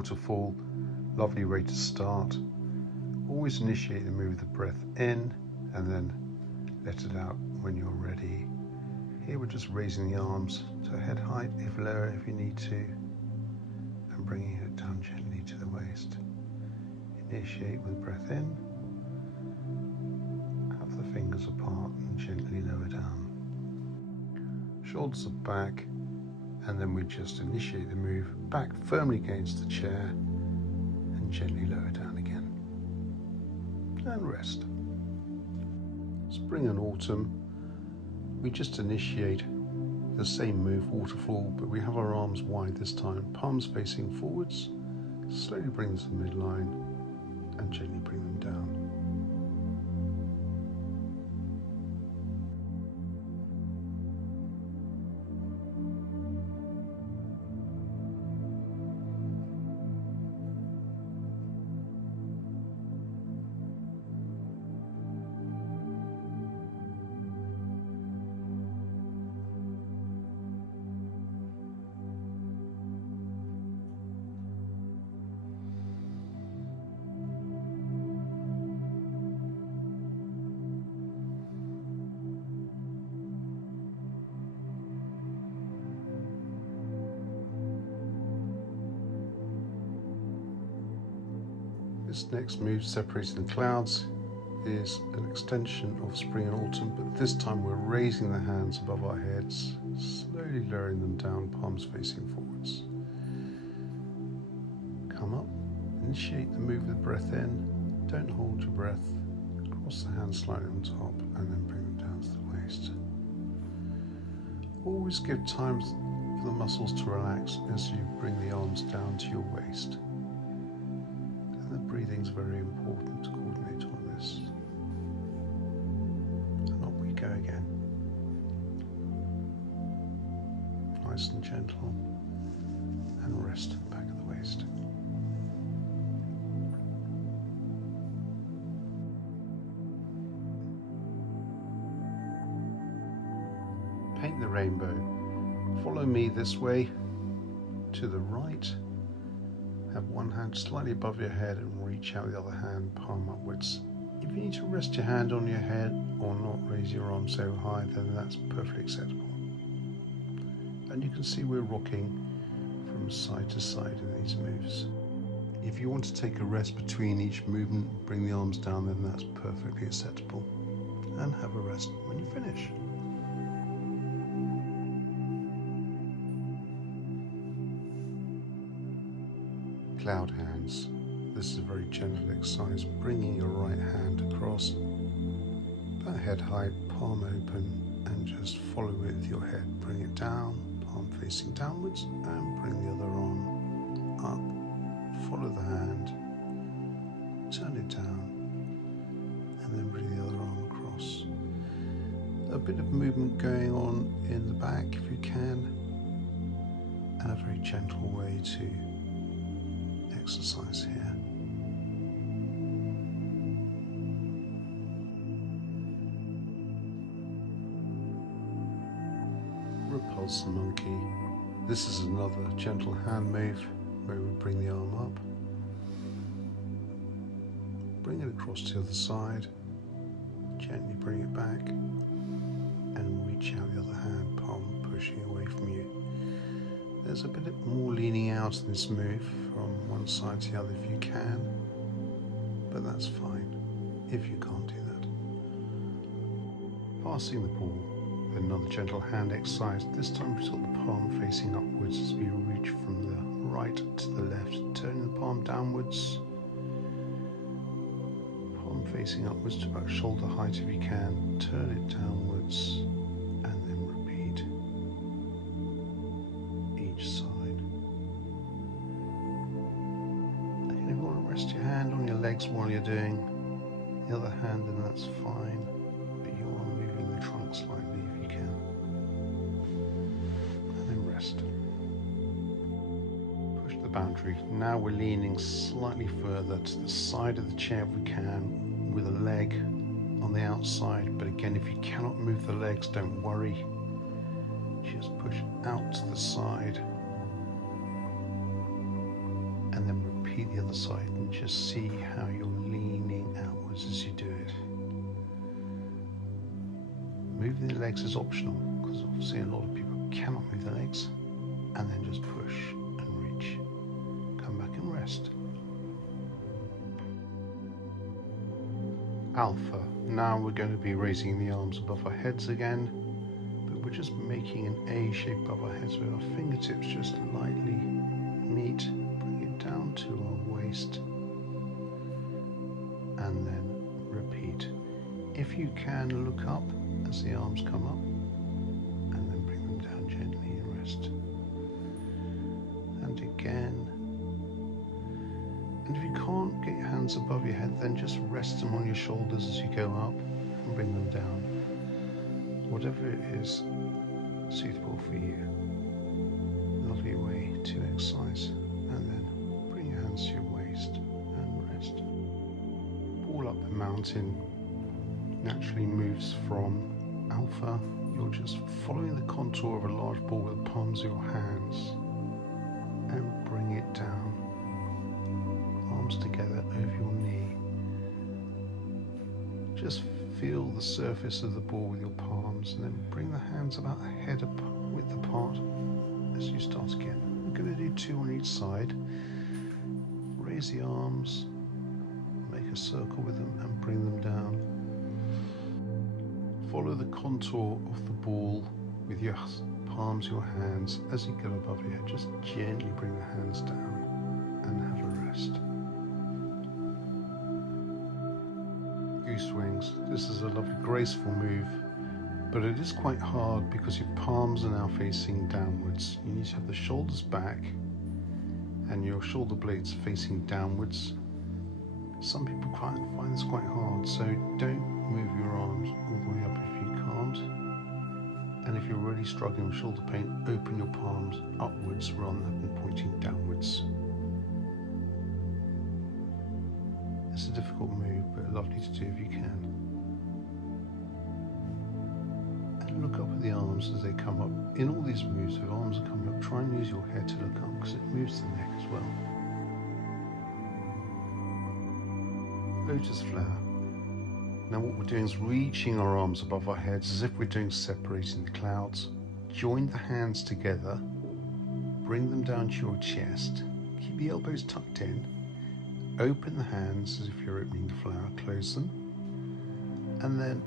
waterfall, lovely way to start. Always initiate the move with the breath in and then let it out when you're ready. Here we're just raising the arms to head height, if lower if you need to, and bringing it down gently to the waist. Initiate with breath in, have the fingers apart and gently lower down. Shoulders are back, and then we just initiate the move back firmly against the chair and gently lower down again. And rest. Spring and autumn, we just initiate the same move, waterfall, but we have our arms wide this time, palms facing forwards. Slowly bring them to the midline and gently bring them down. This next move, separating the clouds, is an extension of spring and autumn, but this time we're raising the hands above our heads, slowly lowering them down, palms facing forwards. Come up, initiate the move with breath in, don't hold your breath, cross the hands slightly on top and then bring them down to the waist. Always give time for the muscles to relax as you bring the arms down to your waist. Breathing is very important to coordinate on this. And up we go again. Nice and gentle, and rest at the back of the waist. Paint the rainbow. Follow me this way to the right. Have one hand slightly above your head and reach out with the other hand, palm upwards. If you need to rest your hand on your head or not raise your arm so high, then that's perfectly acceptable. And you can see we're rocking from side to side in these moves. If you want to take a rest between each movement, bring the arms down, then that's perfectly acceptable. And have a rest when you finish. Cloud hands. This is a very gentle exercise, bringing your right hand across, about head height, palm open, and just follow it with your head. Bring it down, palm facing downwards, and bring the other arm up. Follow the hand, turn it down, and then bring the other arm across. A bit of movement going on in the back if you can, and a very gentle way to exercise here. Repulse the monkey. This is another gentle hand move where we bring the arm up, bring it across to the other side, gently bring it back, and reach out the other hand, palm pushing away from you. There's a bit more leaning out in this move from one side to the other if you can, but that's fine if you can't do that. Passing the ball, another gentle hand exercise. This time we've got the palm facing upwards as we reach from the right to the left, turning the palm downwards, palm facing upwards to about shoulder height if you can, turn it downwards, and then repeat each side. And if you want to rest your hand on your legs while you're doing the other hand, then that's fine, but you are moving the trunk slightly if you can. And then rest. Push the boundary. Now we're leaning slightly further to the side of the chair if we can, with a leg on the outside, but again, if you cannot move the legs, don't worry. Just push out to the side and then repeat the other side, and just see how you're leaning outwards as you do it. Moving the legs is optional, because obviously a lot of people cannot move their legs, and then just push and reach. Come back and rest. Alpha. Now we're going to be raising the arms above our heads again, but we're just making an A shape above our heads with our fingertips just lightly meet, bring it down to our waist, and then repeat. If you can, look up as the arms come up, and then bring them down gently and rest. And again. And if you can't get your hands above your head, then just rest them on your shoulders as you go up and bring them down. Whatever it is suitable for you. Lovely way to exercise. And then bring your hands to your waist and rest. Ball up the mountain naturally moves from alpha. You're just following the contour of a large ball with the palms of your hands and bring it down. Arms together over your knee. Just feel the surface of the ball with your palms, and then bring the hands about a head width apart as you start again. We're going to do 2 on each side. Raise the arms, make a circle with them and bring them down. Follow the contour of the ball with your palms, your hands. As you go above your head, just gently bring the hands down and have a rest. Goose wings. This is a lovely graceful move, but it is quite hard because your palms are now facing downwards. You need to have the shoulders back and your shoulder blades facing downwards. Some people find this quite hard, so don't move your arms all the way up if you can't. And if you're really struggling with shoulder pain, open your palms upwards rather than pointing downwards. It's a difficult move, but lovely to do if you can. And look up at the arms as they come up. In all these moves, if arms are coming up, try and use your head to look up because it moves the neck as well. Lotus flower. Now what we're doing is reaching our arms above our heads as if we're doing separating the clouds. Join the hands together, bring them down to your chest, keep the elbows tucked in, open the hands as if you're opening the flower, close them, and then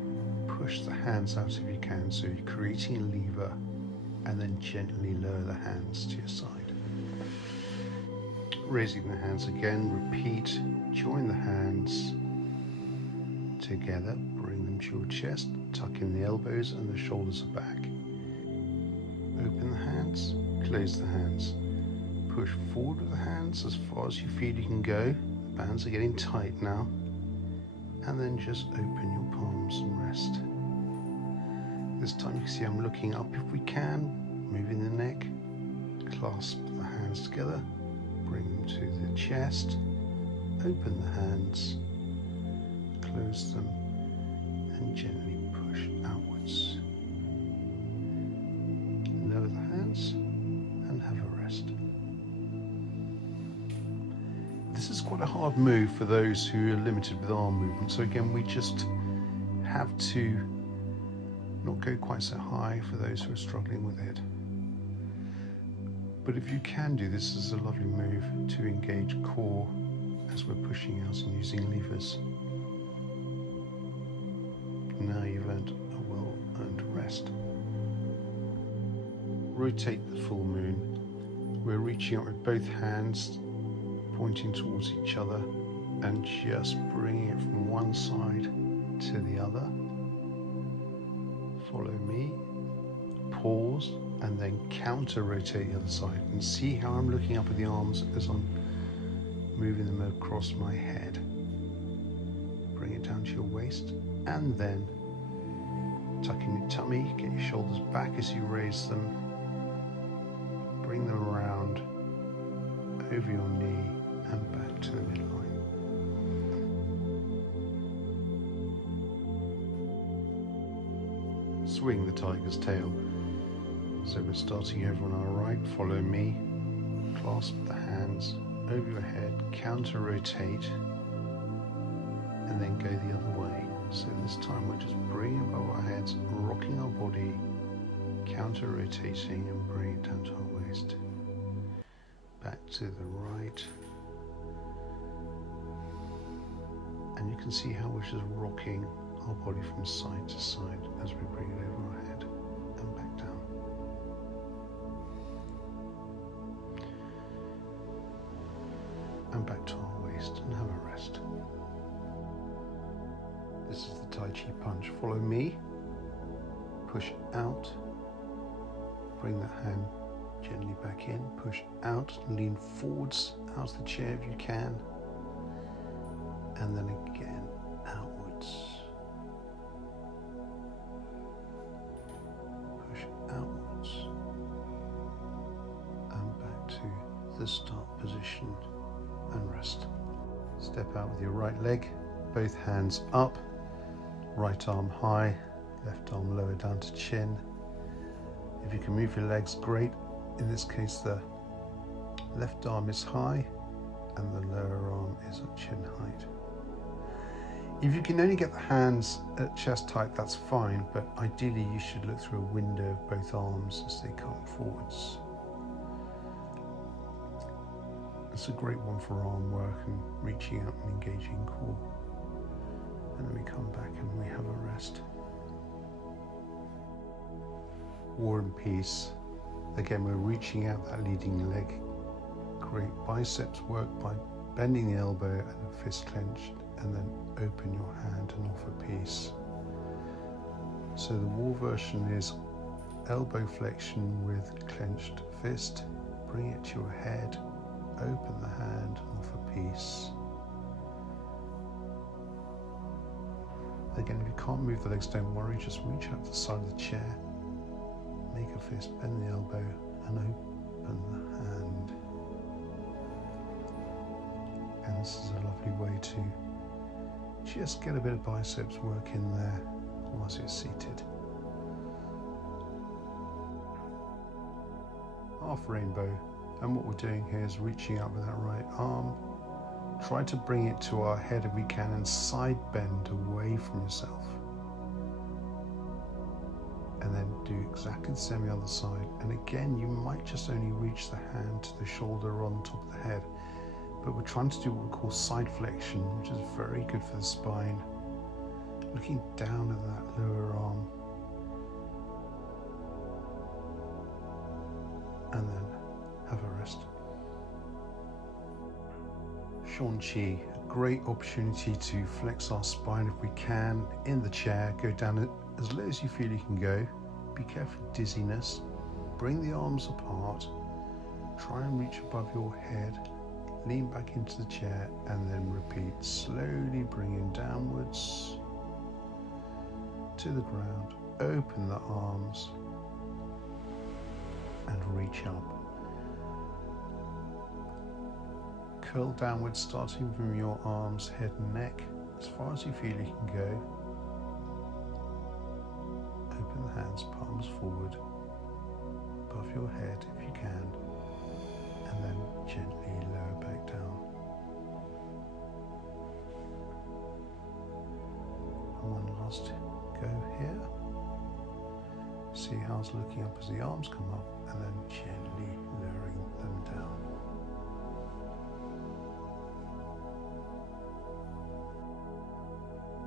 push the hands out if you can, so you're creating a lever, and then gently lower the hands to your side. Raising the hands again, repeat, join the hands together, bring them to your chest, tuck in the elbows and the shoulders are back. Open the hands, close the hands. Push forward with the hands as far as you feel you can go. The bands are getting tight now. And then just open your palms and rest. This time you can see I'm looking up if we can, moving the neck. Clasp the hands together, bring them to the chest, open the hands, close them, and gently push outwards. Lower the hands and have a rest. This is quite a hard move for those who are limited with arm movement, so again we just have to not go quite so high for those who are struggling with it. But if you can do this, is a lovely move to engage core as we're pushing out and using levers. Now you've earned a well-earned rest. Rotate the full moon. We're reaching out with both hands, pointing towards each other, and just bringing it from one side to the other. Follow me. Pause, and then counter-rotate the other side. And see how I'm looking up at the arms as I'm moving them across my head. Bring it down to your waist, and then tuck in your tummy, get your shoulders back as you raise them. Bring them around over your knee and back to the midline. Swing the tiger's tail. So we're starting over on our right, follow me, clasp the hands, over your head, counter rotate, and then go the other way. So this time we're just bringing above our heads, rocking our body, counter rotating, and bring it down to our waist. Back to the right. And you can see how we're just rocking our body from side to side as we bring it over our head and back down. And back to our waist and have a rest. This is the Tai Chi punch. Follow me. Push out. Bring that hand gently back in. Push out. Lean forwards out of the chair if you can. And then again outwards. Push outwards. And back to the start position and rest. Step out with your right leg, both hands up, right arm high, left arm lower down to chin. If you can move your legs, great. In this case, the left arm is high and the lower arm is at chin height. If you can only get the hands at chest height, that's fine, but ideally you should look through a window of both arms as they come forwards. It's a great one for arm work and reaching out and engaging core. And then we come back and we have a rest. War and Peace. Again, we're reaching out that leading leg. Great biceps work by bending the elbow and a fist clenched, and then open your hand and offer peace. So the war version is elbow flexion with clenched fist. Bring it to your head. Open the hand and offer peace. Again, if you can't move the legs, don't worry, just reach out to the side of the chair, make a fist, bend the elbow and open the hand. And this is a lovely way to just get a bit of biceps work in there whilst you're seated. Half rainbow. And what we're doing here is reaching up with that right arm. Try to bring it to our head if we can and side bend away from yourself. And then do exactly the same on the other side. And again, you might just only reach the hand to the shoulder on top of the head. But we're trying to do what we call side flexion, which is very good for the spine. Looking down at that lower arm. And then have a rest. Shuan Qi, a great opportunity to flex our spine if we can in the chair. Go down as low as you feel you can go. Be careful of dizziness. Bring the arms apart. Try and reach above your head. Lean back into the chair and then repeat. Slowly bringing downwards to the ground. Open the arms and reach up. Curl downwards, starting from your arms, head and neck, as far as you feel you can go. Open the hands, palms forward, above your head if you can, and then gently lower back down. And one last go here. See how it's looking up as the arms come up, and then gently lowering them down.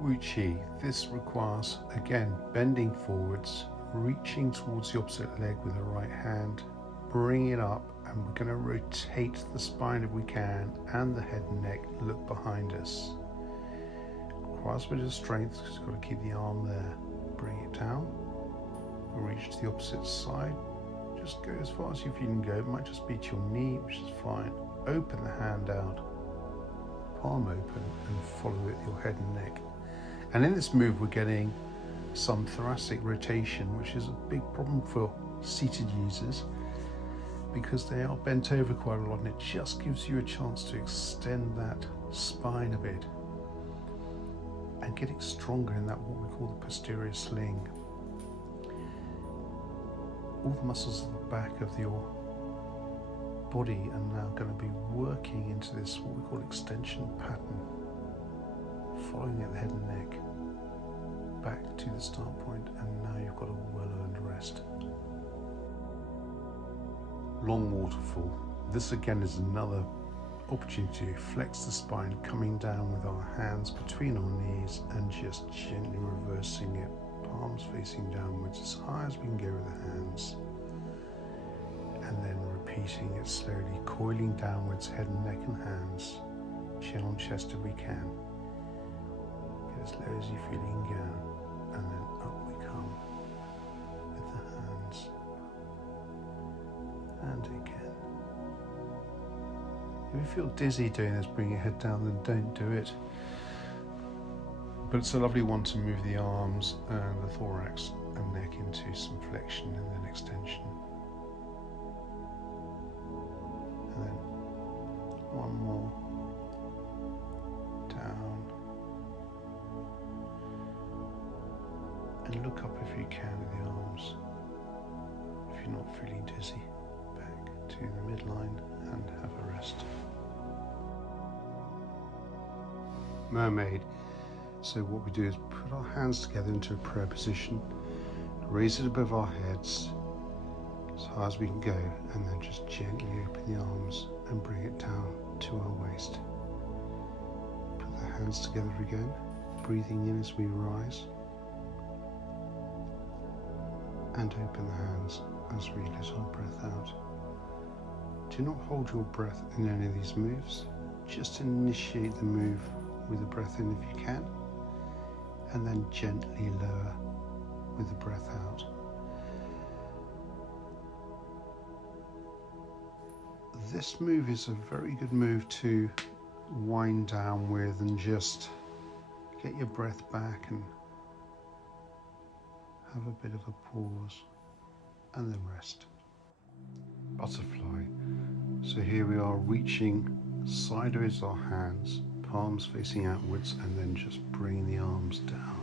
Wu Qi. This requires, again, bending forwards, reaching towards the opposite leg with the right hand, bring it up, and we're going to rotate the spine if we can, and the head and neck look behind us. Requires a bit of strength, because you've got to keep the arm there. Bring it down, reach to the opposite side, just go as far as you can go. It might just be to your knee, which is fine. Open the hand out, palm open, and follow it with your head and neck. And in this move, we're getting some thoracic rotation, which is a big problem for seated users because they are bent over quite a lot, and it just gives you a chance to extend that spine a bit and getting stronger in that what we call the posterior sling. All the muscles at the back of your body are now going to be working into this, what we call extension pattern, following at the head and neck, back to the start point, and now you've got a well-earned rest. Long waterfall. This again is another opportunity to flex the spine, coming down with our hands between our knees and just gently reversing it, palms facing downwards as high as we can go with the hands, and then repeating it slowly, coiling downwards, head and neck and hands, chin on chest if we can. Get as low as you feel you can go, and then up we come with the hands, and again. If you feel dizzy doing this, bring your head down, then don't do it. But it's a lovely one to move the arms and the thorax and neck into some flexion and then extension. And then one more, down, and look up if you can with the arms. If you're not feeling dizzy, back to the midline and have a rest. Mermaid. So what we do is put our hands together into a prayer position, raise it above our heads as high as we can go, and then just gently open the arms and bring it down to our waist. Put the hands together again, breathing in as we rise, and open the hands as we let our breath out. Do not hold your breath in any of these moves, just initiate the move with the breath in if you can, and then gently lower with the breath out. This move is a very good move to wind down with and just get your breath back and have a bit of a pause and then rest. Butterfly. So here we are, reaching sideways our hands, palms facing outwards, and then just bring the arms down.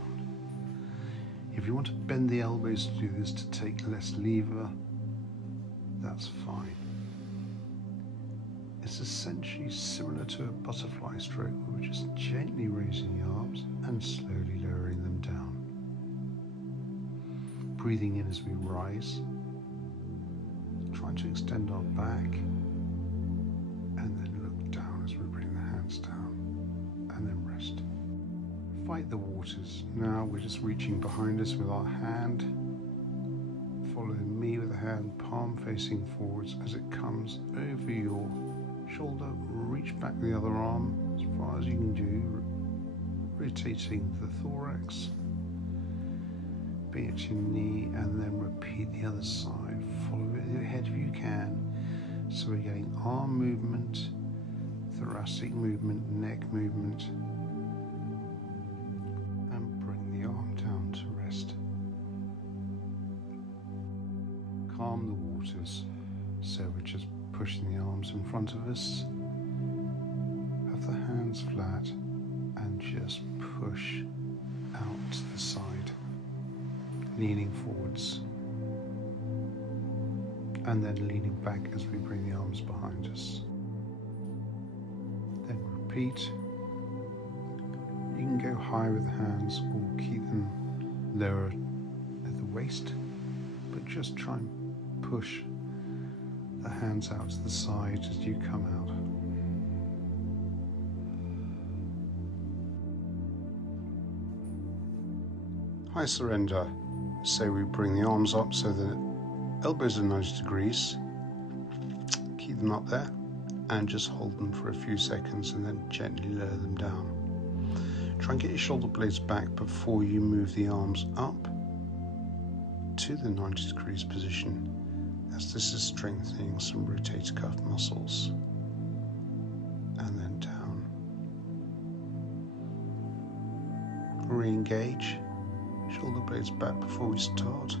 If you want to bend the elbows to do this to take less lever, that's fine. It's essentially similar to a butterfly stroke, where we're just gently raising the arms and slowly lowering them down. Breathing in as we rise, trying to extend our back, and then look down as we bring the hands down, and then rest. Fight the waters. Now we're just reaching behind us with our hand, following me with the hand, palm facing forwards. As it comes over your shoulder, reach back the other arm as far as you can do, rotating the thorax, bring it to your knee, and then repeat the other side. Follow it with your head if you can. So we're getting arm movement, thoracic movement, neck movement, and bring the arm down to rest. Calm the waters. So we're just pushing the arms in front of us, have the hands flat, and just push out to the side, leaning forwards, and then leaning back as we bring the arms behind us. Then repeat. You can go high with the hands or keep them lower at the waist, but just try and push the hands out to the side as you come out. High surrender. So we bring the arms up so that elbows are 90 degrees. Keep them up there and just hold them for a few seconds and then gently lower them down. Try and get your shoulder blades back before you move the arms up to the 90 degrees position, as this is strengthening some rotator cuff muscles. And then down. Re-engage. Shoulder blades back before we start.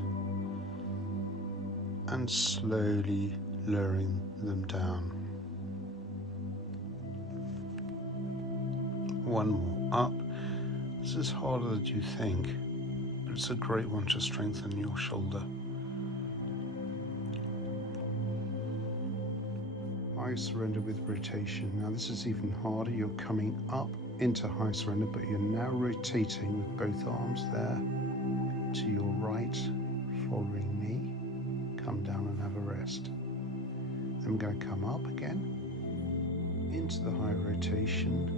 And slowly lowering them down. One more up. This is harder than you think, but it's a great one to strengthen your shoulder. high surrender with rotation. Now this is even harder. You're coming up into high surrender, but you're now rotating with both arms there to your right, following knee. Come down and have a rest. Then we're going to come up again into the high rotation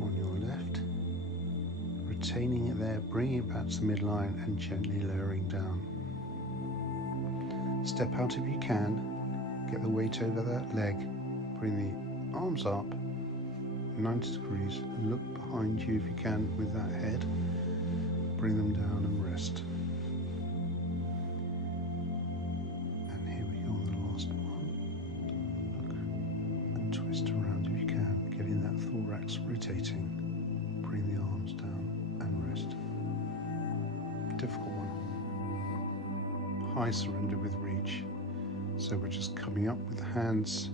on your left, retaining it there, bringing it back to the midline and gently lowering down. Step out if you can. Get the weight over that leg, bring the arms up 90 degrees, look behind you if you can with that head, bring them down and rest. And here we go on the last one. Look and twist around if you can, getting that thorax rotating, bring the arms down and rest. Difficult one. High surrender with reach. So we're just coming up with the hands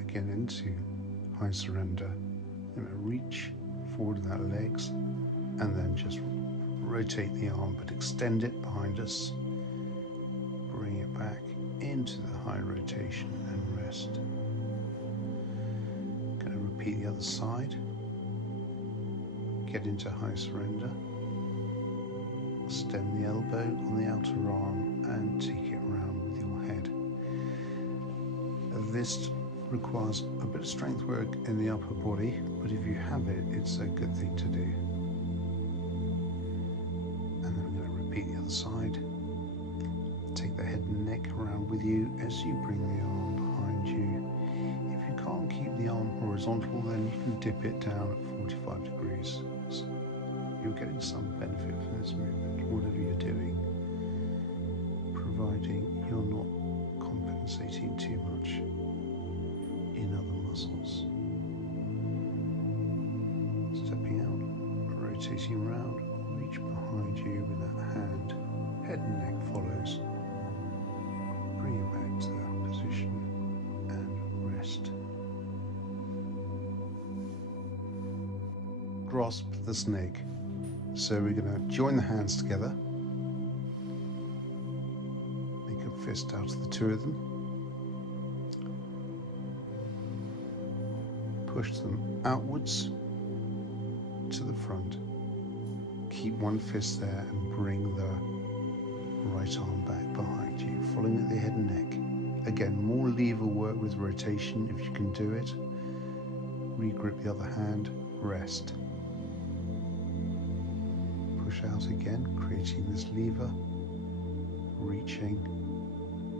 again into high surrender. We're going to reach forward with our legs and then just rotate the arm, but extend it behind us. Bring it back into the high rotation and rest. Going to repeat the other side. Get into high surrender. Extend the elbow on the outer arm and take it around with your head. This requires a bit of strength work in the upper body, but if you have it, it's a good thing to do. And then we're going to repeat the other side. Take the head and neck around with you as you bring the arm behind you. If you can't keep the arm horizontal, then you can dip it down at 45 degrees. So you're getting some benefit from this movement, whatever you're doing, providing you're not compensating too much in other muscles. Stepping out, rotating around, reach behind you with that hand, head and neck follows. Bring it back to that position and rest. Grasp the snake. So we're going to join the hands together, make a fist out of the two of them. Push them outwards to the front. Keep one fist there and bring the right arm back behind you, following with the head and neck. Again, more lever work with rotation if you can do it. Regrip the other hand, rest. Push out again, creating this lever, reaching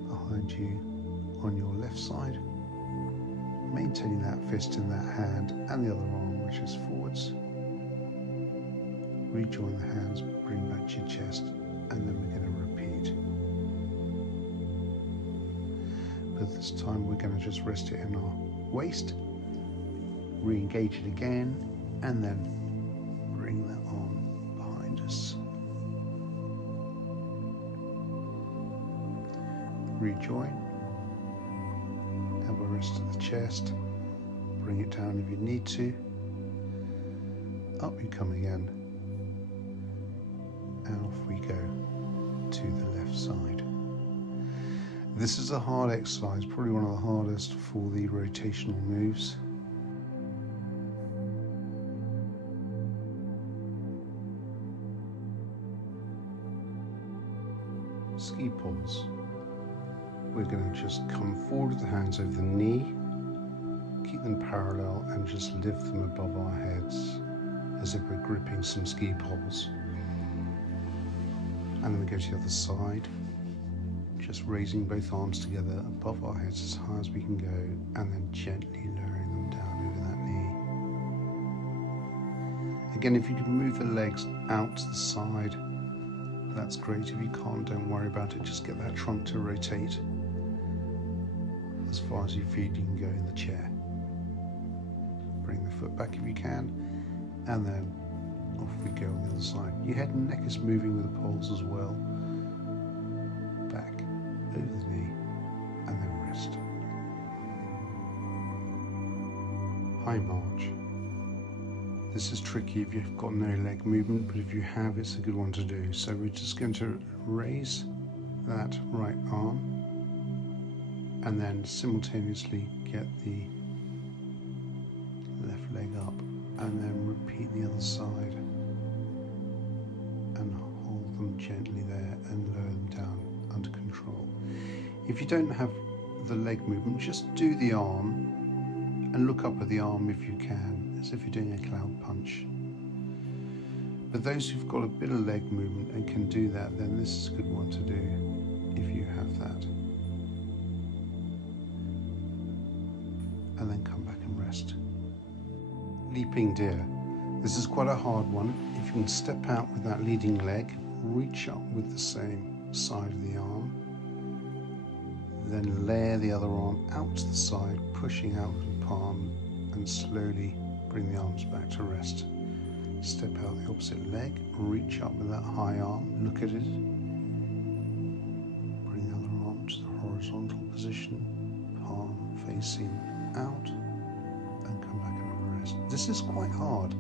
behind you on your left side. Maintaining that fist in that hand and the other arm, which is forwards. Rejoin the hands, bring back to your chest, and then we're going to repeat. But this time we're going to just rest it in our waist, re-engage it again, and then bring that arm behind us. Rejoin. Have a rest of the chest, bring it down if you need to, up you come again, and off we go to the left side. This is a hard exercise, probably one of the hardest for the rotational moves. Ski poles. We're going to just come forward with the hands over the knee, keep them parallel and just lift them above our heads as if we're gripping some ski poles. And then we go to the other side, just raising both arms together above our heads as high as we can go, and then gently lowering them down over that knee. Again, if you can move the legs out to the side, that's great. If you can't, don't worry about it, just get that trunk to rotate. As far as your feet you can go in the chair. Bring the foot back if you can, and then off we go on the other side. Your head and neck is moving with the poles as well. Back, over the knee, and then rest. High march. This is tricky if you've got no leg movement, but if you have, it's a good one to do. So we're just going to raise that right arm, and then simultaneously get the left leg up, and then repeat the other side and hold them gently there and lower them down under control. If you don't have the leg movement, just do the arm and look up at the arm if you can, as if you're doing a cloud punch. But those who've got a bit of leg movement and can do that, then this is a good one to do if you have that. And then come back and rest. Leaping deer. This is quite a hard one. If you can step out with that leading leg, reach up with the same side of the arm, then layer the other arm out to the side, pushing out with the palm, and slowly bring the arms back to rest. Step out the opposite leg, reach up with that high arm, look at it, bring the other arm to the horizontal position, palm facing out, and come back and have a rest. This is quite hard,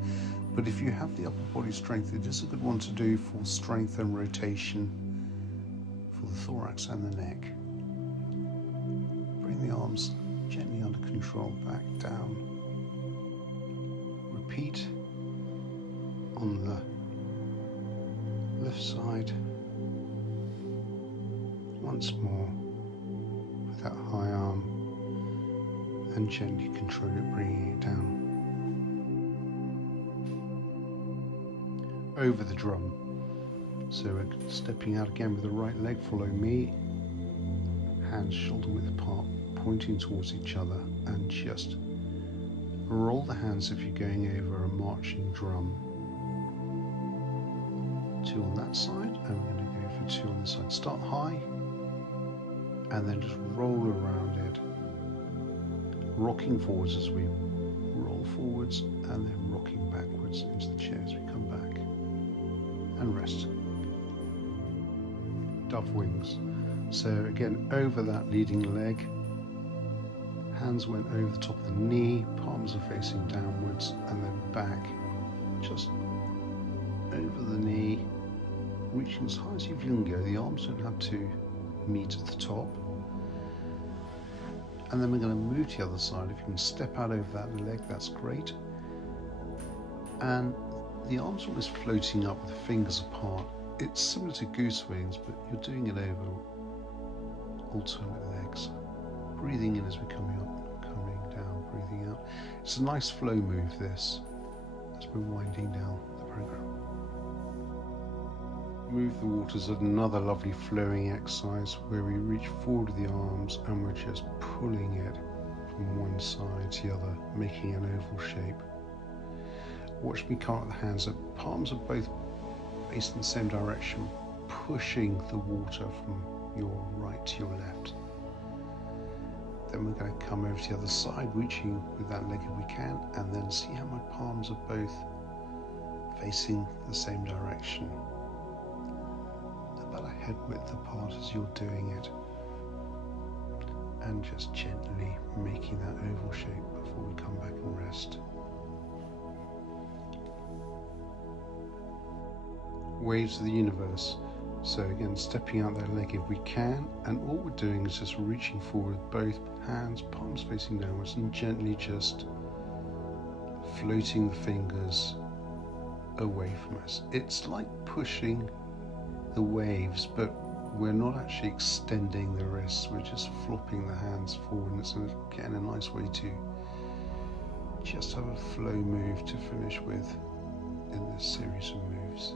but if you have the upper body strength, it is a good one to do for strength and rotation for the thorax and the neck. Bring the arms gently under control, back down. Repeat on the left side once more with that high arm, and gently control it, bringing it down. Over the drum. So we're stepping out again with the right leg, follow me, hands shoulder width apart, pointing towards each other, and just roll the hands if you're going over a marching drum. 2 on that side, and we're going to go for 2 on this side. Start high, and then just roll around it, rocking forwards as we roll forwards, and then rocking backwards into the chair as we come back, and rest. Dove wings. So again, over that leading leg, hands went over the top of the knee, palms are facing downwards, and then back, just over the knee, reaching as high as you can go. The arms don't have to meet at the top. And then we're going to move to the other side. If you can step out over that leg, that's great. And the arms are almost floating up with the fingers apart. It's similar to goose wings, but you're doing it over alternate legs. Breathing in as we're coming up, coming down, breathing out. It's a nice flow move, this, as we're winding down the program. Move the waters at another lovely flowing exercise where we reach forward with the arms and we're just pulling it from one side to the other, making an oval shape. Watch me come up the hands up, palms are both facing the same direction, pushing the water from your right to your left. Then we're going to come over to the other side, reaching with that leg if we can, and then see how my palms are both facing the same direction. About a head width apart as you're doing it. And just gently making that oval shape before we come back and rest. Waves of the universe. So again, stepping out that leg if we can, and all we're doing is just reaching forward with both hands, palms facing downwards, and gently just floating the fingers away from us. It's like pushing the waves, but we're not actually extending the wrists, we're just flopping the hands forward, and it's again a nice way to just have a flow move to finish with in this series of moves.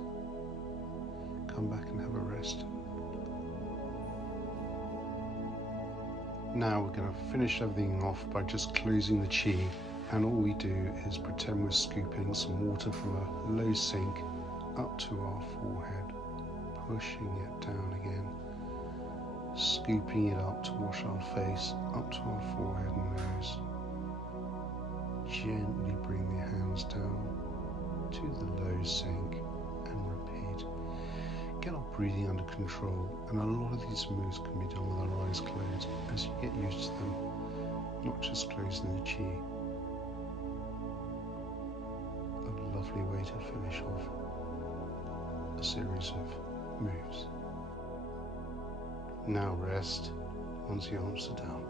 Come back and have a rest. Now we're going to finish everything off by just closing the chi, and all we do is pretend we're scooping some water from a low sink up to our forehead, pushing it down again, scooping it up to wash our face, up to our forehead and nose. Gently bring the hands down to the low sink and repeat. Get our breathing under control, and a lot of these moves can be done with our eyes closed as you get used to them, not just closing the chi. A lovely way to finish off a series of moves. Now rest once the arms are down.